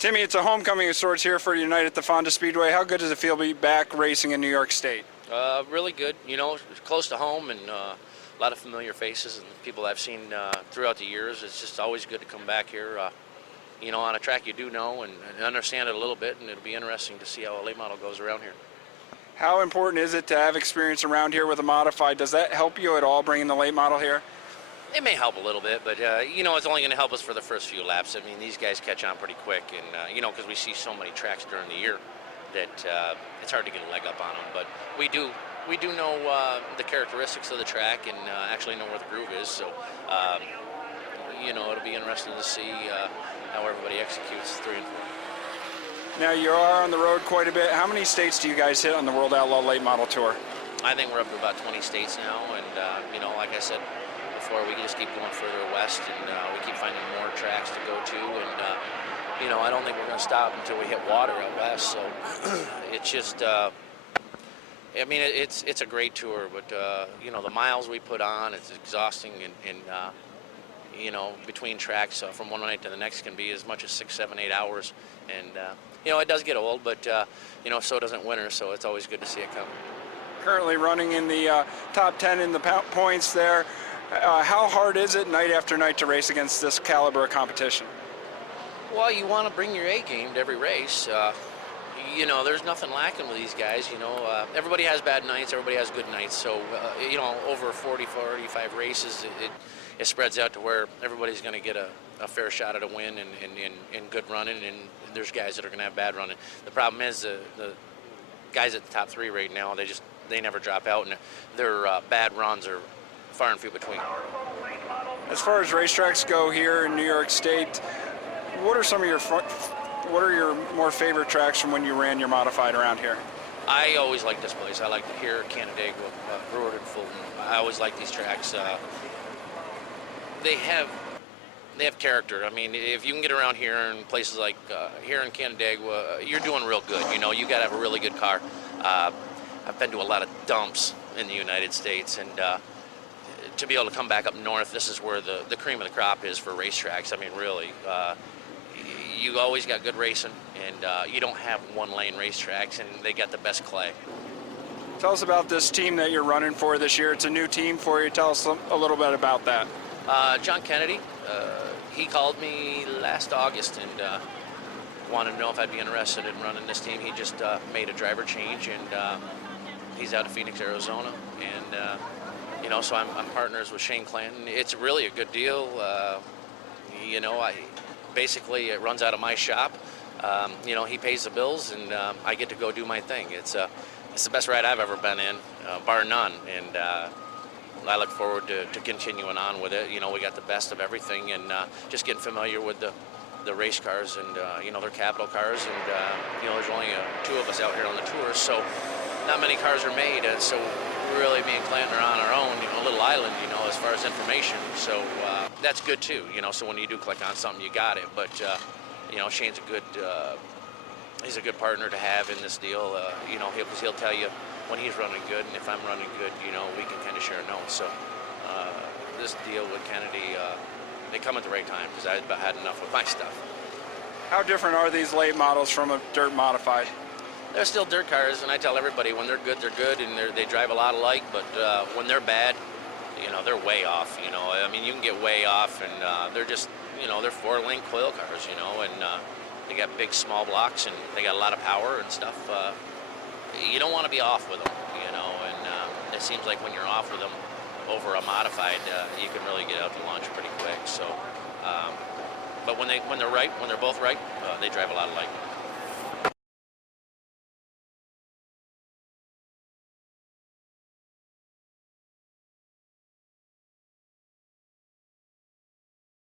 Timmy, it's a homecoming of sorts here for United at the Fonda Speedway. How good does it feel to be back racing in New York State? Really good. You know, close to home and a lot of familiar faces and people I've seen throughout the years. It's just always good to come back here, you know, on a track you do know and understand it a little bit, and it'll be interesting to see how a late model goes around here. How important is it to have experience around here with a modified? Does that help you at all bringing the late model here? It may help a little bit, but, you know, it's only going to help us for the first few laps. I mean, these guys catch on pretty quick, and, you know, because we see so many tracks during the year that it's hard to get a leg up on them. But we do know the characteristics of the track and actually know where the groove is. So, you know, it'll be interesting to see how everybody executes 3 and 4. Now, you are on the road quite a bit. How many states do you guys hit on the World Outlaw Late Model Tour? I think we're up to about 20 states now, and, you know, like I said before, we can just keep going further west, and we keep finding more tracks to go to, and, you know, I don't think we're going to stop until we hit water out west, so it's just, I mean, it's a great tour, but, you know, the miles we put on, it's exhausting, and you know, between tracks from one night to the next can be as much as 6, 7, 8 hours, and, you know, it does get old, but, you know, so doesn't winter, so it's always good to see it coming. Currently running in the top 10 in the points there. How hard is it night after night to race against this caliber of competition? Well, you want to bring your A game to every race. You know, there's nothing lacking with these guys. You know, everybody has bad nights, everybody has good nights. So, you know, over 40, 45 races, it spreads out to where everybody's going to get a fair shot at a win and good running, and there's guys that are going to have bad running. The problem is the guys at the top 3 right now, they never drop out, and their bad runs are far and few between. As far as racetracks go here in New York State, what are your more favorite tracks from when you ran your modified around here? I always like this place. I like to hear Canandaigua, Brewerton, Fulton. I always like these tracks. They have character. I mean, if you can get around here in places like here in Canandaigua, you're doing real good. You know, you got to have a really good car. I've been to a lot of dumps in the United States, and to be able to come back up north, this is where the cream of the crop is for racetracks. I mean, really, you always got good racing, and you don't have one-lane racetracks, and they got the best clay. Tell us about this team that you're running for this year. It's a new team for you. Tell us a little bit about that. John Kennedy, he called me last August and wanted to know if I'd be interested in running this team. He just made a driver change, and he's out of Phoenix, Arizona, and you know, so I'm partners with Shane Clanton. It's really a good deal. You know, basically it runs out of my shop. You know, he pays the bills, and I get to go do my thing. It's the best ride I've ever been in, bar none, and I look forward to continuing on with it. You know, we got the best of everything, and just getting familiar with the race cars, and you know, they're capital cars, and you know, there's only 2 of us out here on the tour, so not many cars are made, so really me and Clanton are on our own, you know, a little island, you know, as far as information, so that's good too, you know, so when you do click on something, you got it, but you know, Shane's he's a good partner to have in this deal, you know, he'll tell you when he's running good, and if I'm running good, you know, we can kind of share notes, so this deal with Kennedy, they come at the right time, because I've had enough with my stuff. How different are these late models from a dirt modified? They're still dirt cars, and I tell everybody when they're good, and they drive a lot alike, but when they're bad, you know, they're way off, you know. I mean, you can get way off, and they're just, you know, they're 4-link coil cars, you know, and they got big, small blocks, and they got a lot of power and stuff. You don't want to be off with them, you know, and it seems like when you're off with them over a modified, you can really get out to lunch pretty quick, so, but when they're right, when they're both right, they drive a lot alike.